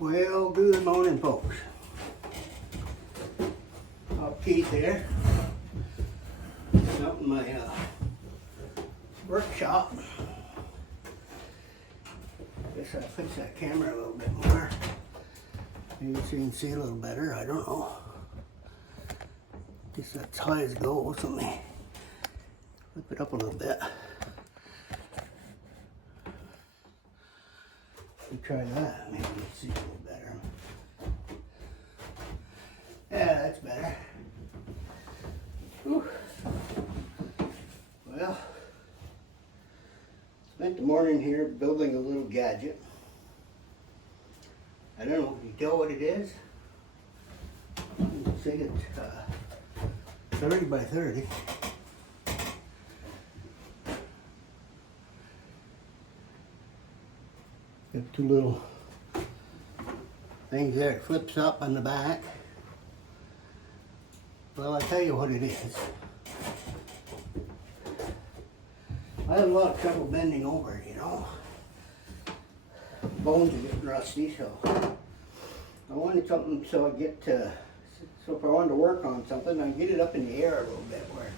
Well, good morning, folks. Keith here. Out in my workshop. Guess I'll fix that camera a little bit more. Maybe so you can see a little better. I don't know. Guess that's high as it goes. Let me flip it up a little bit. Try that. Maybe you can see a little better. Yeah, that's better. Whew. Well, spent the morning here building a little gadget. I don't know if you can tell what it is. Let's say it's 30 by 30. Got two little things there. It flips up on the back. Well, I'll tell you what it is. I have a lot of trouble bending over, you know. Bones are getting rusty, so I wanted something so I get to, so if I wanted to work on something, I get it up in the air a little bit where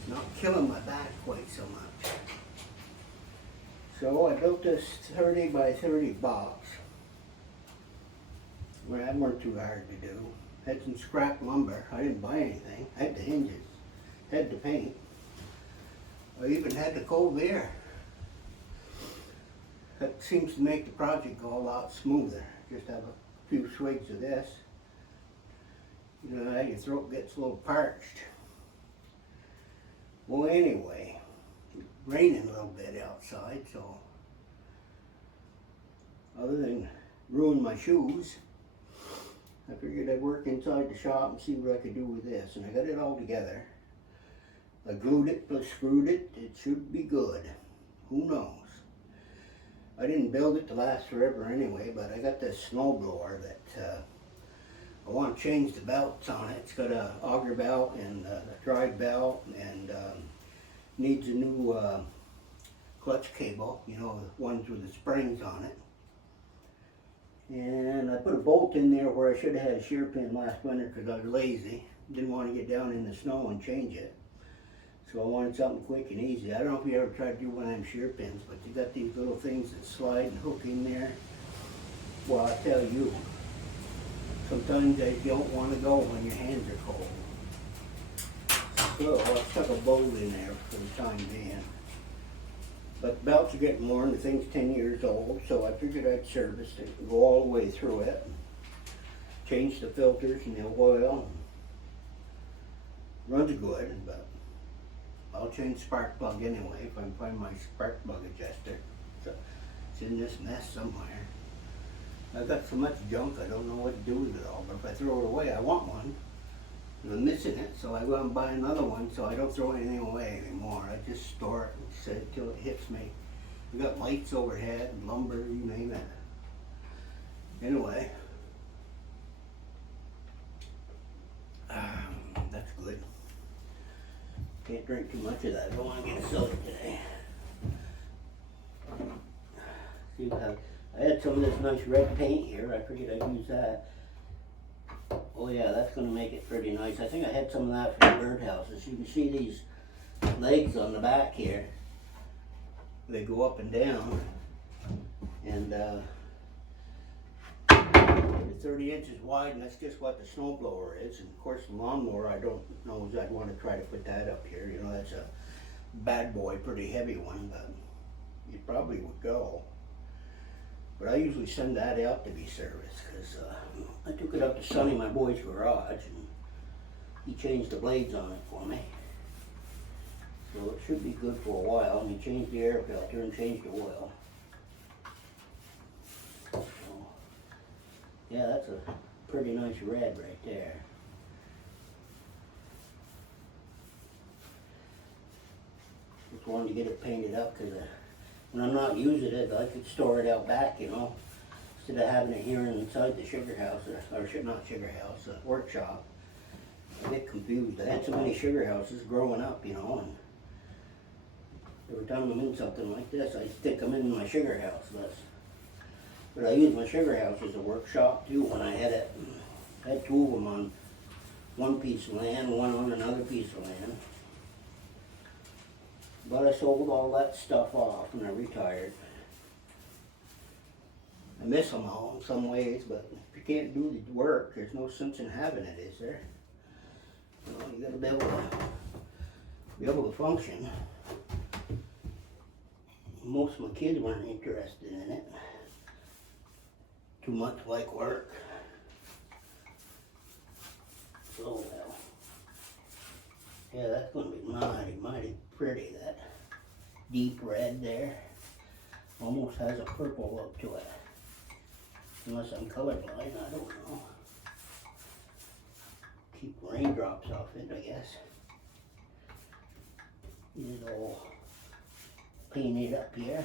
it's not killing my back quite so much. So I built this 30 by 30 box. Well, that weren't too hard to do. Had some scrap lumber. I didn't buy anything. I had the hinges. Had the paint. I even had the cold air. That seems to make the project go a lot smoother. Just have a few swigs of this. You know how your throat gets a little parched. Well, anyway, it's raining a little bit outside, so other than ruin my shoes, I figured I'd work inside the shop and see what I could do with this. And I got it all together. I glued it, plus screwed it. It should be good. Who knows? I didn't build it to last forever anyway, but I got this Snowblower that I want to change the belts on it. It's got a auger belt and a drive belt, and needs a new clutch cable, you know, the ones with the springs on it. And I put a bolt in there where I should have had a shear pin last winter because I was lazy. Didn't want to get down in the snow and change it. So I wanted something quick and easy. I don't know if you ever tried to do one of them shear pins, but you got these little things that slide and hook in there. Well, I tell you, sometimes they don't want to go when your hands are cold. So I stuck a bolt in there for the time being. But the belts are getting worn, the thing's 10 years old, so I figured I'd service it and go all the way through it. Change the filters and the oil. Runs good, but I'll change spark plug anyway if I can find my spark plug adjuster. So it's in this mess somewhere. I've got so much junk I don't know what to do with it all, but if I throw it away, I want one. And I'm missing it, so I go out and buy another one so I don't throw anything away anymore. I just store it and set it till it hits me. We got lights overhead, and lumber, you name it. Anyway, that's good. Can't drink too much of that. I don't want to get a soda today. See what I had some of this nice red paint here. I figured I'd use that. Oh yeah, that's going to make it pretty nice. I think I had some of that for the birdhouses. You can see these legs on the back here. They go up and down. And they're 30 inches wide, and that's just what the snowblower is. And of course the lawnmower, I don't know if I'd want to try to put that up here. You know, that's a bad boy, pretty heavy one, but it probably would go. But I usually send that out to be serviced because I took it up to Sonny, my boy's garage, and he changed the blades on it for me. So it should be good for a while. And he changed the air filter and changed the oil. So, yeah, that's a pretty nice red right there. Just wanted to get it painted up because when I'm not using it, I could store it out back, you know, instead of having it here inside the sugar house, or not sugar house, workshop. I get confused. I had so many sugar houses growing up, you know, and every time I'm in something like this, I stick them in my sugar house. That's But I use my sugar house as a workshop too when I had it. I had two of them on one piece of land, one on another piece of land. But I sold all that stuff off when I retired. I miss them all in some ways, but if you can't do the work, there's no sense in having it, is there? You know, you gotta be able to function. Most of my kids weren't interested in it. Too much like work. So, well, yeah, that's going to be mighty pretty, that deep red there. Almost has a purple look to it. Unless I'm colorblind, I don't know. Keep raindrops off it, I guess. Get it all painted up here.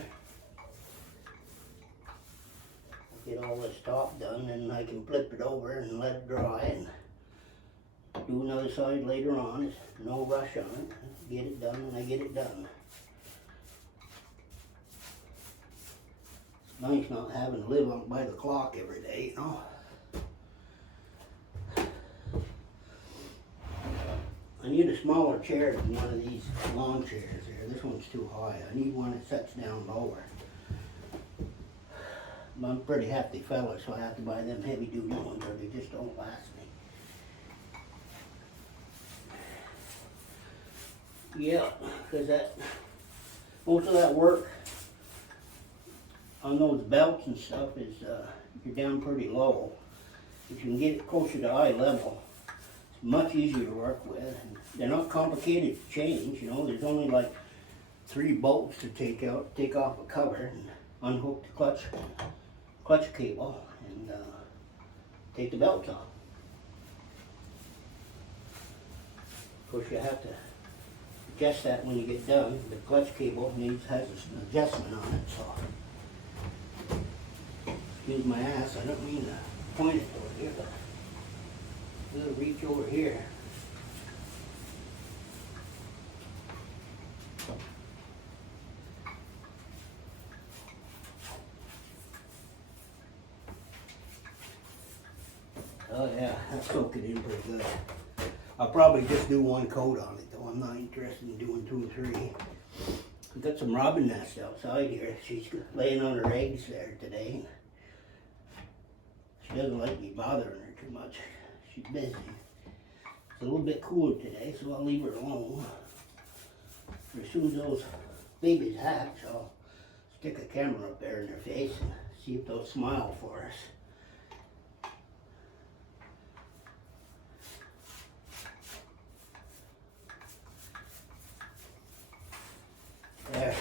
Get all this top done, and I can flip it over and let it dry and do another side later on. There's no rush on it. Get it done when I get it done. It's nice not having to live on by the clock every day, you know. I need a smaller chair than one of these lawn chairs here. This one's too high. I need one that sets down lower. I'm a pretty hefty fella, so I have to buy them heavy duty ones or they just don't last me. Yeah, because most of that work on those belts and stuff is you're down pretty low. If you can get it closer to eye level, it's much easier to work with. And they're not complicated to change, you know. There's only like 3 bolts to take off a cover and unhook the clutch cable and take the belt off. Of course, you have to adjust that when you get done. The clutch cable has an adjustment on it, so excuse my ass, I don't mean to point it over here, but I'm going to reach over here. Oh yeah, that's soaking in pretty good. I'll probably just do 1 coat on it though. I'm not interested in doing 2 or 3. We've got some robin nests outside here. She's laying on her eggs there today. She doesn't like me bothering her too much. She's busy. It's a little bit cooler today, so I'll leave her alone. As soon as those babies hatch, I'll stick a camera up there in their face and see if they'll smile for us. There.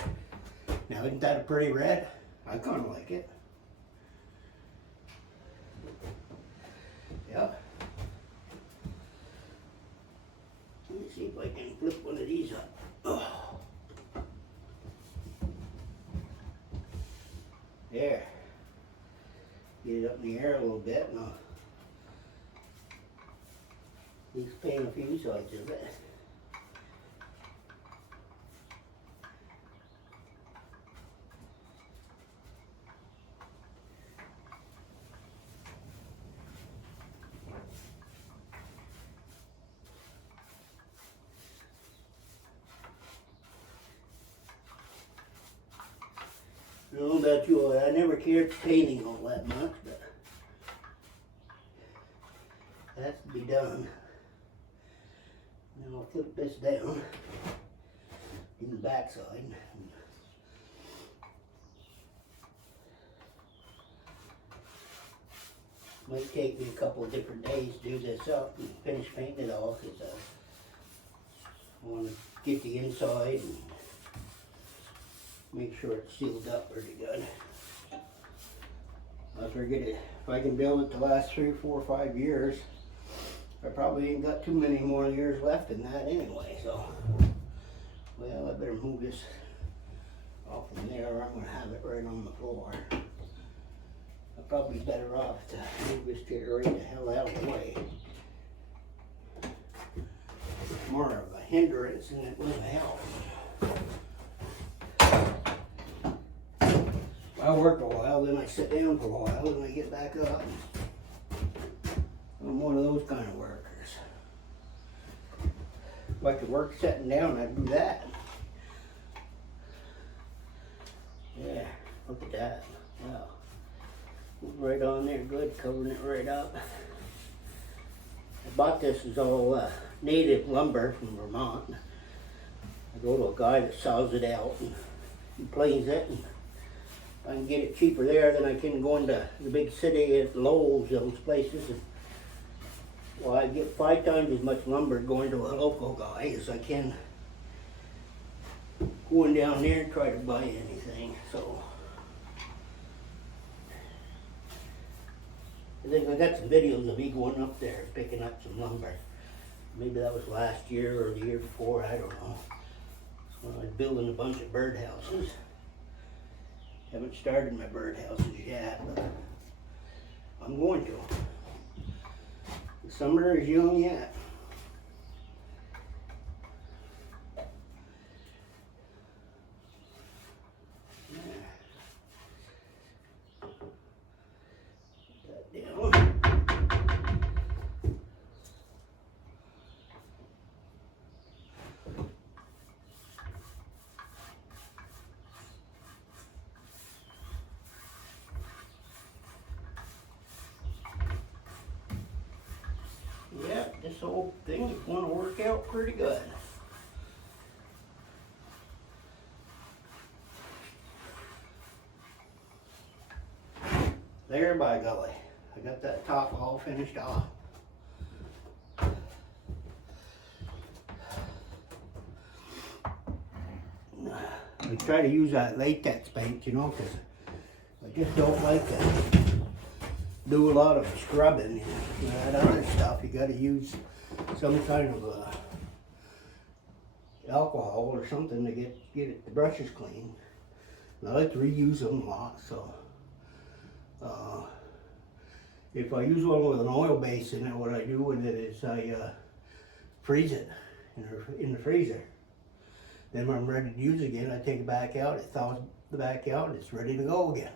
Now isn't that a pretty red? I kind of like it. Yeah. Let me see if I can flip one of these up. Oh. There. Get it up in the air a little bit and I'll at least paint a few sides of it. I don't know about you, I never cared for painting all that much, but it has to be done. Now I'll flip this down in the backside. Might take me a couple of different days to do this up and finish painting it all because I want to get the inside and make sure it's sealed up pretty good. I figured if I can build it to last 3, 4, 5 years, I probably ain't got too many more years left in that anyway, so. Well, I better move this off from there or I'm going to have it right on the floor. I'm probably better off to move this chair right the hell out of the way. It's more of a hindrance than it will help. I work a while, then I sit down for a while, then I get back up. I'm one of those kind of workers. If I could work sitting down, I'd do that. Yeah, look at that. Wow. Right on there, good, covering it right up. I bought this as all native lumber from Vermont. I go to a guy that saws it out and he planes it, and if I can get it cheaper there, then I can go into the big city at Lowe's, those places, and well, I get 5 times as much lumber going to a local guy as I can going down there and try to buy anything. So I think I got some videos of me going up there picking up some lumber. Maybe that was last year or the year before, I don't know. When I was building a bunch of birdhouses. Haven't started my birdhouses yet, but I'm going to. The summer is young yet. Yeah, this whole thing is going to work out pretty good. There, by golly, I got that top all finished off. I try to use that latex paint, you know, because I just don't like to do a lot of scrubbing and that other stuff. You got to use some kind of alcohol or something to get the brushes clean. And I like to reuse them a lot, so if I use one with an oil base in it, what I do with it is I freeze it in the freezer. Then when I'm ready to use it again, I take it back out, it thaws the back out, and it's ready to go again.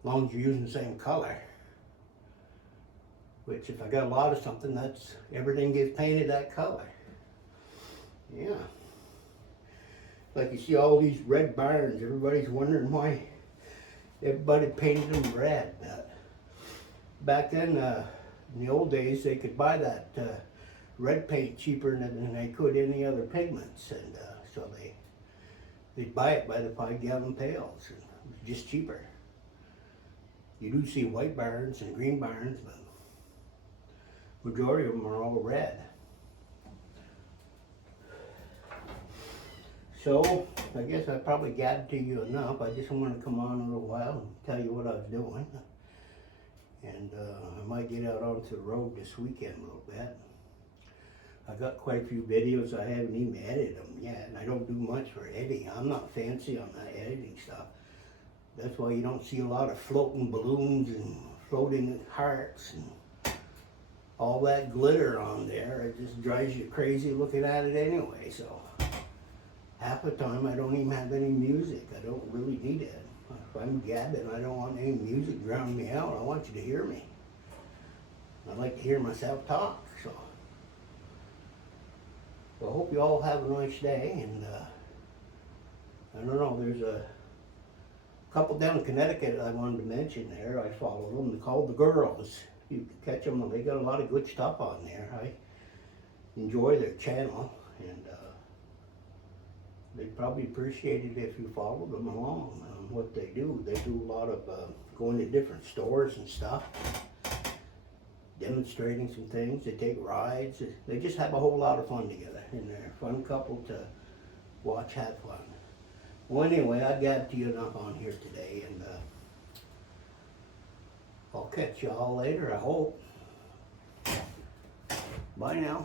As long as you're using the same color. Which if I got a lot of something, that's everything gets painted that color. Yeah. Like you see all these red barns, everybody's wondering why everybody painted them red. Back then, in the old days, they could buy that red paint cheaper than they could any other pigments, and so they'd buy it by the 5-gallon pails. And it was just cheaper. You do see white barns and green barns, but majority of them are all red. So I guess I probably gabbed to you enough. I just wanted to come on a little while and tell you what I was doing. And I might get out onto the road this weekend a little bit. I got quite a few videos. I haven't even edited them yet, and I don't do much for editing. I'm not fancy on that editing stuff. That's why you don't see a lot of floating balloons and floating hearts and all that glitter on there. It just drives you crazy looking at it anyway. So half the time I don't even have any music. I don't really need it. If I'm gabbing, I don't want any music drowning me out. I want you to hear me. I like to hear myself talk. So I hope you all have a nice day. And I don't know, there's a couple down in Connecticut I wanted to mention there. I follow them. They're called The Girls. You can catch them. They got a lot of good stuff on there. I enjoy their channel, and they'd probably appreciate it if you followed them along on what they do. They do a lot of going to different stores and stuff, demonstrating some things. They take rides. They just have a whole lot of fun together, and they're a fun couple to watch, have fun. Well, anyway, I got to you enough on here today, and I'll catch you all later, I hope. Bye now.